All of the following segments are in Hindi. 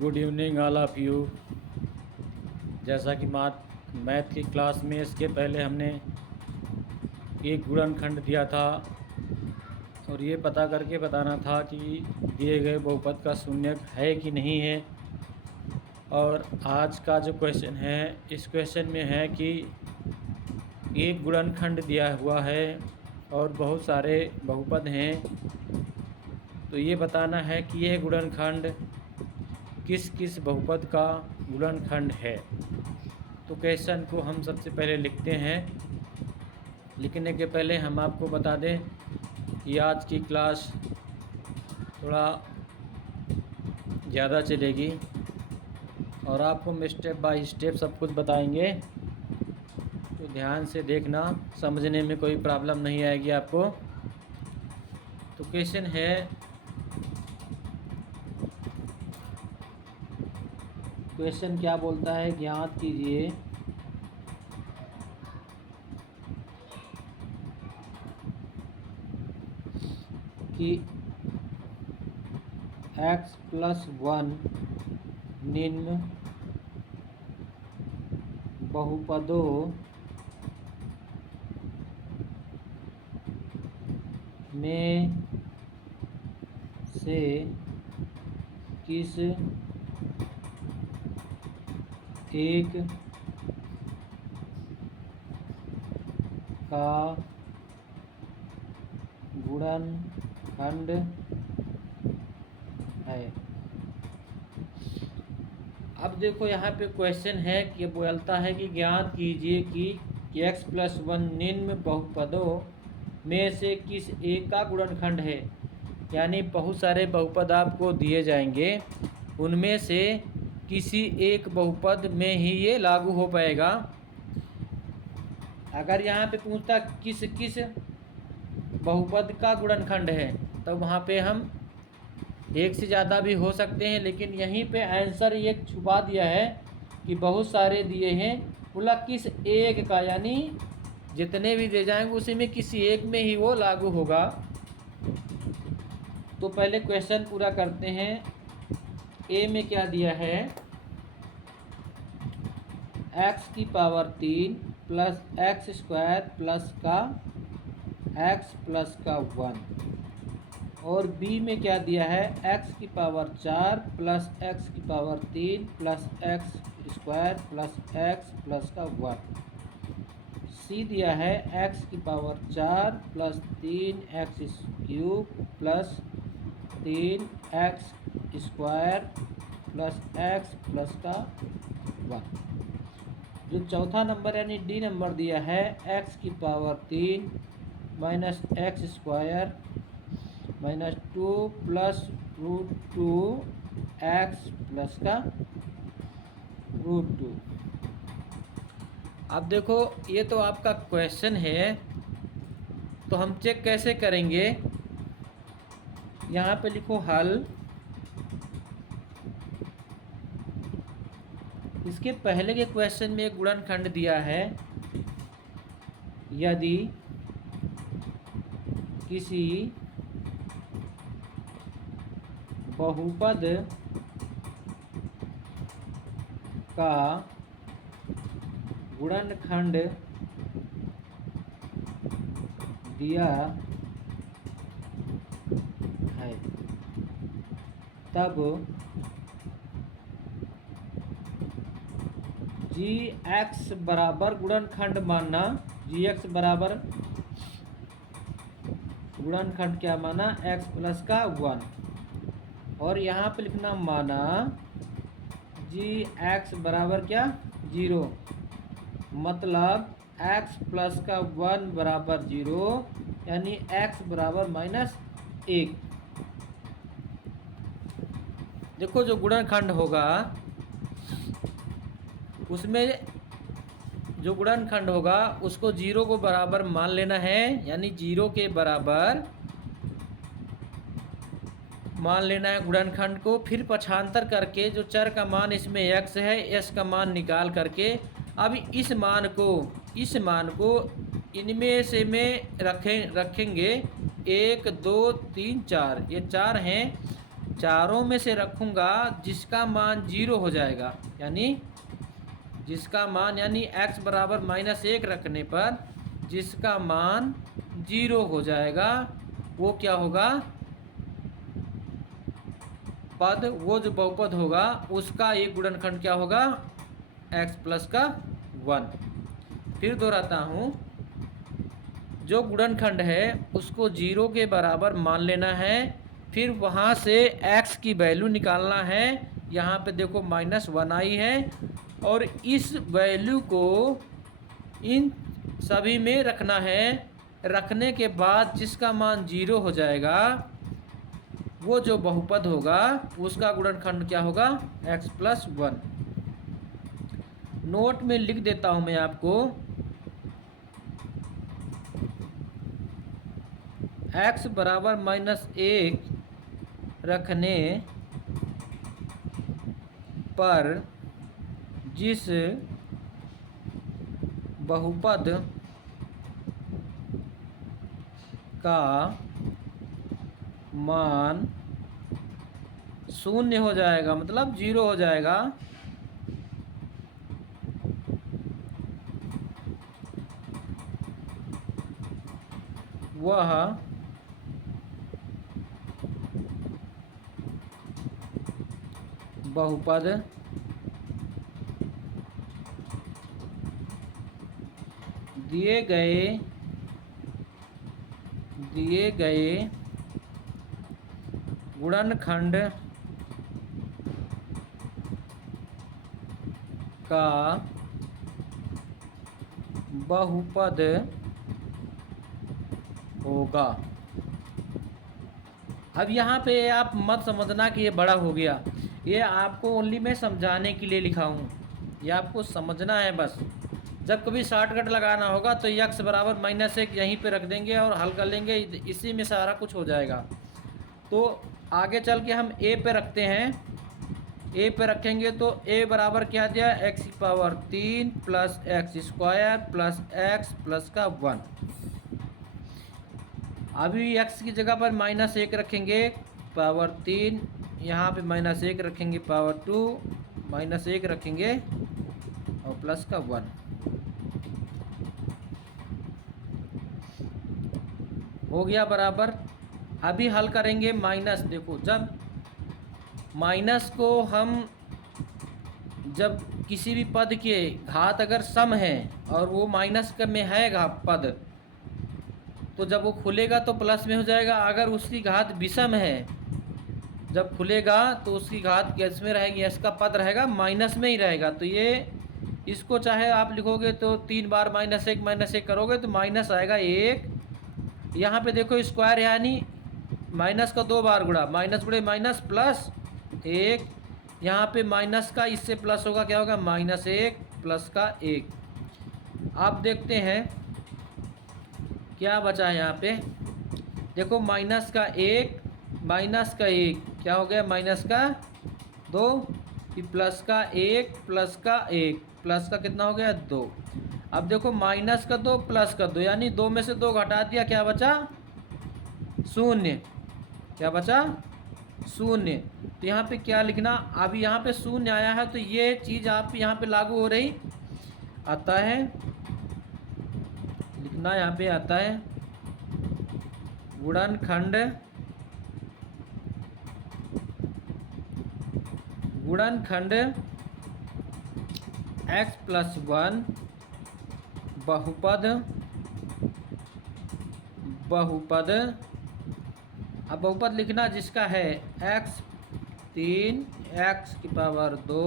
Good evening all of you. जैसा कि मैथ की क्लास में इसके पहले हमने एक गुणनखंड दिया था और ये पता करके बताना था कि दिए गए बहुपद का शून्यक है कि नहीं है। और आज का जो क्वेश्चन है, इस क्वेश्चन में है कि एक गुणनखंड दिया हुआ है और बहुत सारे बहुपद हैं, तो ये बताना है कि यह गुणनखंड किस किस बहुपद का गुणनखंड है। तो क्वेश्चन को हम सबसे पहले लिखते हैं। लिखने के पहले हम आपको बता दें कि आज की क्लास थोड़ा ज़्यादा चलेगी और आपको हम स्टेप बाय स्टेप सब कुछ बताएंगे, तो ध्यान से देखना, समझने में कोई प्रॉब्लम नहीं आएगी आपको। तो क्वेश्चन है, क्वेश्चन क्या बोलता है, ज्ञात कीजिए कि x+1 निम्न बहुपदों में से किस एक का गुणनखंड है। अब देखो यहाँ पे क्वेश्चन है कि बोलता है कि ज्ञात कीजिए कि x+1 निम्न बहुपदों में से किस एक का गुणनखंड है। यानी बहुत सारे बहुपद आपको दिए जाएंगे, उनमें से किसी एक बहुपद में ही ये लागू हो पाएगा। अगर यहाँ पे पूछता किस किस बहुपद का गुणनखंड है, तो वहाँ पे हम एक से ज़्यादा भी हो सकते हैं, लेकिन यहीं पे आंसर ये छुपा दिया है कि बहुत सारे दिए हैं, बोला किस एक का, यानी जितने भी दे जाएंगे उसी में किसी एक में ही वो लागू होगा। तो पहले क्वेश्चन पूरा करते हैं। ए में क्या दिया है, x³ प्लस x² प्लस का x प्लस का 1। और बी में क्या दिया है, x⁴ plus x3 plus x² plus x plus का 1। सी दिया है x⁴ plus 3x³ plus 3x² plus x plus का 1। जो चौथा नंबर यानी डी नंबर दिया है, x³ minus x² minus 2 plus √2x plus का √2। अब देखो ये तो आपका क्वेश्चन है, तो हम चेक कैसे करेंगे। यहाँ पे लिखो हल। इसके पहले के क्वेश्चन में एक गुणनखंड दिया है, यदि किसी बहुपद का गुणनखंड दिया है, तब g(x) बराबर गुणनखंड मानना, g(x) बराबर गुणनखंड क्या माना, x प्लस का 1। और यहाँ पे लिखना माना g(x) बराबर क्या, 0, मतलब x प्लस का 1 बराबर 0, यानी x बराबर -1। देखो जो गुणनखंड होगा उसमें जो गुणनखंड होगा उसको 0 को बराबर मान लेना है, यानी 0 के बराबर मान लेना है गुणनखंड को। फिर पक्षांतर करके जो चर का मान इसमें x है, s का मान निकाल करके अब इस मान को इनमें से में रखेंगे 1 2 3 4, ये 4 हैं, चारों में से रखूँगा जिसका मान 0 हो जाएगा, यानी जिसका मान यानी x बराबर -1 रखने पर जिसका मान 0 हो जाएगा वो क्या होगा, पद, वो जो बहुपद होगा उसका एक गुणनखंड क्या होगा, x प्लस का 1। फिर दोहराता हूँ, जो गुणनखंड है उसको 0 के बराबर मान लेना है, फिर वहाँ से x की वैल्यू निकालना है। यहाँ पे देखो -1 आई है और इस वैल्यू को इन सभी में रखना है। रखने के बाद जिसका मान 0 हो जाएगा वो जो बहुपद होगा उसका गुणनखंड क्या होगा, x प्लस 1। नोट में लिख देता हूँ मैं आपको, x बराबर -1 रखने पर जिस बहुपद का मान 0 हो जाएगा, मतलब 0 हो जाएगा, वह बहुपद दिए गए गुणनखंड का बहुपद होगा। अब यहाँ पे आप मत समझना कि ये बड़ा हो गया, ये आपको ओनली मैं समझाने के लिए लिखा हूँ, ये आपको समझना है बस। जब कभी शॉर्टकट लगाना होगा तो x बराबर -1 यहीं पे रख देंगे और हल कर लेंगे, इसी में सारा कुछ हो जाएगा। तो आगे चल के हम a पे रखते हैं, a पे रखेंगे तो a बराबर क्या दिया, x की power 3 plus x square plus x plus का 1। अभी x की जगह पर -1 रखेंगे, पावर 3, यहाँ पे -1 रखेंगे, पावर 2, -1 रखेंगे और प्लस का 1 हो गया बराबर। अभी हल करेंगे माइनस, देखो जब माइनस को हम, जब किसी भी पद के घात अगर सम है और वो माइनस में है पद, तो जब वो खुलेगा तो प्लस में हो जाएगा। अगर उसकी घात विषम है, जब खुलेगा तो उसकी घात किस में रहेगी, इसका पद रहेगा माइनस में ही रहेगा। तो ये इसको चाहे आप लिखोगे तो 3 बार -1 करोगे तो माइनस आएगा 1। यहाँ पे देखो स्क्वायर यानी माइनस का 2 बार गुणा, माइनस गुणे माइनस प्लस 1। यहाँ पे माइनस का इससे प्लस होगा, क्या होगा, -1 प्लस का 1। आप देखते हैं क्या बचा है यहाँ पे, देखो माइनस का 1 क्या हो गया, माइनस का 2, फिर प्लस का 1 प्लस का 1, प्लस का कितना हो गया, 2। अब देखो माइनस का 2 प्लस का 2, यानी 2 में से 2 घटा दिया, क्या बचा, 0। क्या बचा, 0। तो यहाँ पे क्या लिखना, अब यहाँ पे 0 आया है तो ये चीज़ आप यहाँ पे लागू हो रही आता है, लिखना यहाँ पे आता है गुणनखंड x प्लस 1 बहुपद अब बहुपद लिखना जिसका है x 3, x की पावर 2,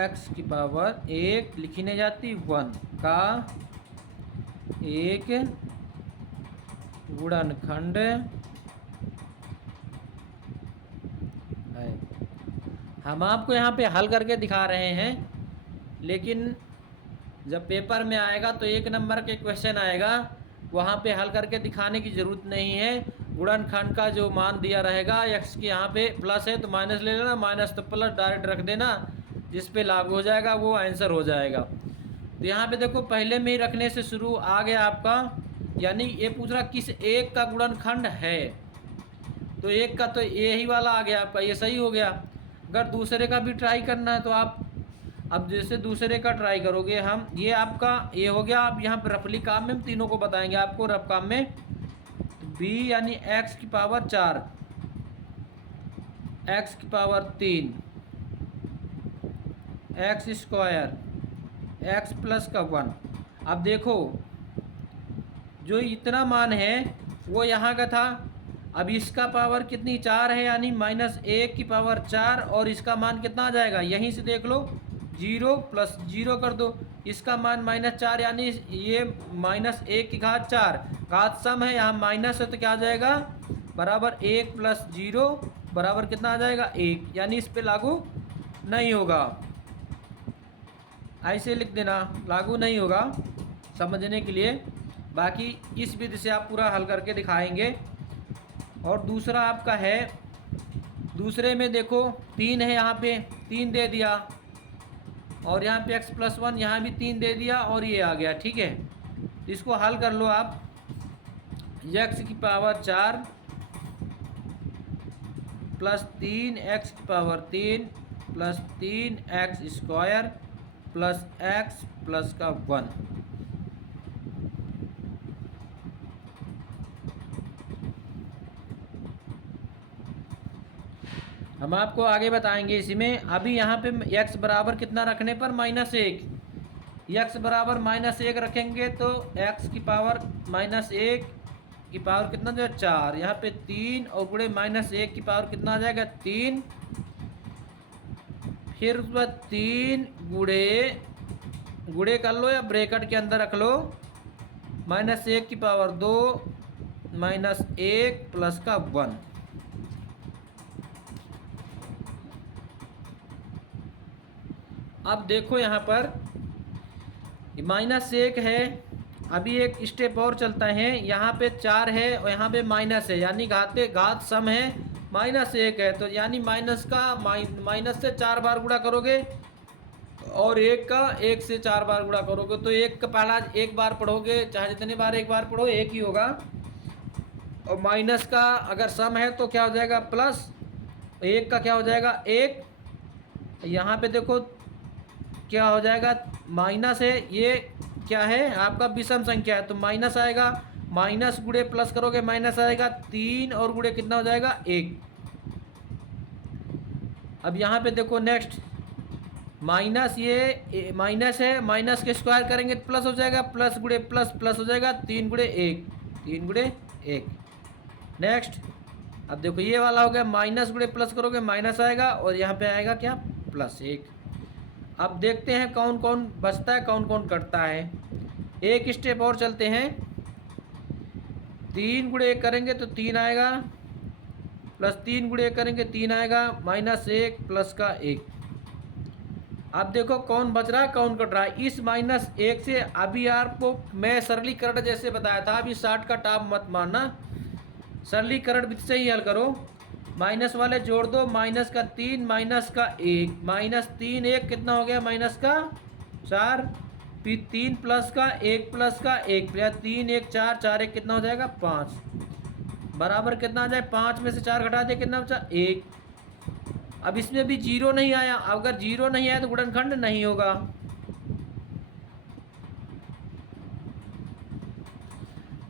x की पावर 1 लिखी नहीं जाती 1 का एक गुणनखंड है। हम आपको यहाँ पे हल करके दिखा रहे हैं, लेकिन जब पेपर में आएगा तो 1 नंबर के क्वेश्चन आएगा, वहाँ पे हल करके दिखाने की ज़रूरत नहीं है। गुणनखंड का जो मान दिया रहेगा, x के यहाँ पे प्लस है तो माइनस ले लेना, माइनस तो प्लस डायरेक्ट रख देना, जिस पे लागू हो जाएगा वो आंसर हो जाएगा। तो यहाँ पे देखो पहले में ही रखने से शुरू आ गया आपका, यानी ये पूछ रहा किस एक का गुणनखंड है, तो एक का तो यही वाला आ गया आपका, ये सही हो गया। अगर दूसरे का भी ट्राई करना है तो आप अब जैसे दूसरे का ट्राई करोगे हम, ये आपका ये हो गया। आप यहाँ पर रफली काम में हम तीनों को बताएंगे आपको रफ काम में। b यानी x की पावर 4, x की power 3, x square, x plus का 1। अब देखो जो इतना मान है वो यहाँ का था, अब इसका पावर कितनी 4 है, यानी -1 की पावर 4, और इसका मान कितना आ जाएगा यहीं से देख लो, 0 प्लस 0 कर दो, इसका मान -4 यानी ये -1 की घात 4, घात सम है यहाँ माइनस है तो क्या आ जाएगा बराबर 1 प्लस 0 बराबर कितना आ जाएगा 1, यानी इस पे लागू नहीं होगा। ऐसे लिख देना, लागू नहीं होगा समझने के लिए। बाकी इस विधि से आप पूरा हल करके दिखाएंगे। और दूसरा आपका है, दूसरे में देखो 3 है, यहाँ पे 3 दे दिया, और यहाँ पे x प्लस 1 यहाँ भी 3 दे दिया, और ये आ गया। ठीक है, इसको हल कर लो आप। x की पावर 4 प्लस 3x की power 3 plus 3x square plus x plus का 1। हम आपको आगे बताएंगे इसी में। अभी यहाँ पे x बराबर कितना रखने पर -1, x बराबर -1 रखेंगे तो x की पावर -1 की पावर कितना जो है 4, यहाँ पे 3 और गुणे -1 की पावर कितना आ जाएगा 3, फिर उसके बाद 3 गुणे कर लो या ब्रैकेट के अंदर रख लो, -1 की पावर 2 -1 प्लस का 1। अब देखो यहाँ पर -1 है, अभी एक स्टेप और चलता है। यहाँ पे 4 है और यहाँ पे माइनस है, यानी घात सम है, -1 है, तो यानी माइनस से 4 बार गुणा करोगे और 1 से 4 बार गुणा करोगे तो 1 का पहला 1 बार पढ़ोगे, चाहे जितने बार 1 बार पढ़ो 1 ही होगा। और माइनस का अगर सम है तो क्या हो जाएगा प्लस, 1 का क्या हो जाएगा 1, यहाँ पे देखो क्या हो जाएगा माइनस है, ये क्या है आपका विषम संख्या है तो माइनस आएगा, माइनस गुणे प्लस करोगे माइनस आएगा, 3 और गुणे कितना हो जाएगा 1। अब यहाँ पे देखो नेक्स्ट माइनस, ये माइनस है, माइनस के स्क्वायर करेंगे तो प्लस हो जाएगा, प्लस गुणे प्लस प्लस हो जाएगा, 3 गुणे 1, 3 गुणे 1। नेक्स्ट अब देखो ये वाला हो गया, माइनस गुणे प्लस करोगे माइनस आएगा और यहाँ पे आएगा क्या +1। अब देखते हैं कौन कौन बचता है कौन कौन कटता है। एक स्टेप और चलते हैं, 3 गुणे 1 करेंगे तो 3 आएगा, प्लस 3 गुणे 1 करेंगे 3 आएगा, -1 प्लस का 1। अब देखो कौन बच रहा है कौन कट रहा है। इस -1 से अभी आपको मैं सरलीकरण जैसे बताया था, अभी शॉर्टकट आप मत मानना, सरलीकरण विधि से ही हल करो। माइनस वाले जोड़ दो, माइनस का 3 माइनस का 1, -3 1 कितना हो गया माइनस का 4, फिर 3 प्लस का 1 प्लस का 1, फिर 3 1 4 4 1 कितना हो जाएगा 5, बराबर कितना आ जाए 5 में से 4 घटा दे कितना बचा 1। अब इसमें भी 0 नहीं आया, अगर 0 नहीं आया तो गुणनखंड नहीं होगा।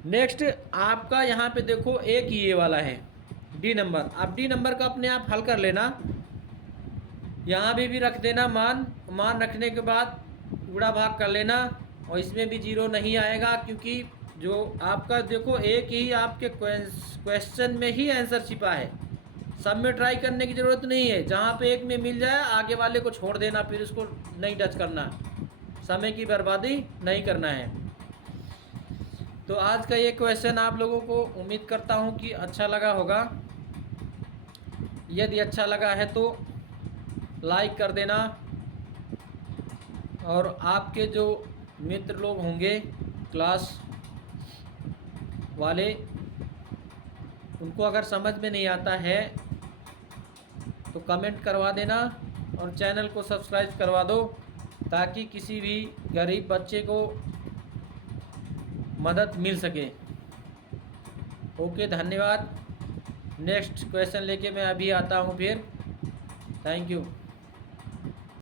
नेक्स्ट आपका यहाँ पे देखो एक ये वाला है डी नंबर। अब डी नंबर का अपने आप हल कर लेना, यहाँ भी रख देना मान रखने के बाद गुणा भाग कर लेना, और इसमें भी 0 नहीं आएगा क्योंकि जो आपका देखो एक ही आपके क्वेश्चन में ही आंसर छिपा है, सब में ट्राई करने की ज़रूरत नहीं है। जहाँ पे एक में मिल जाए आगे वाले को छोड़ देना, फिर उसको नहीं टच करना, समय की बर्बादी नहीं करना है। तो आज का ये क्वेश्चन आप लोगों को उम्मीद करता हूँ कि अच्छा लगा होगा। यदि अच्छा लगा है तो लाइक कर देना, और आपके जो मित्र लोग होंगे क्लास वाले, उनको अगर समझ में नहीं आता है तो कमेंट करवा देना और चैनल को सब्सक्राइब करवा दो, ताकि किसी भी गरीब बच्चे को मदद मिल सके। ओके, धन्यवाद। नेक्स्ट क्वेश्चन लेके मैं अभी आता हूँ फिर। Thank you.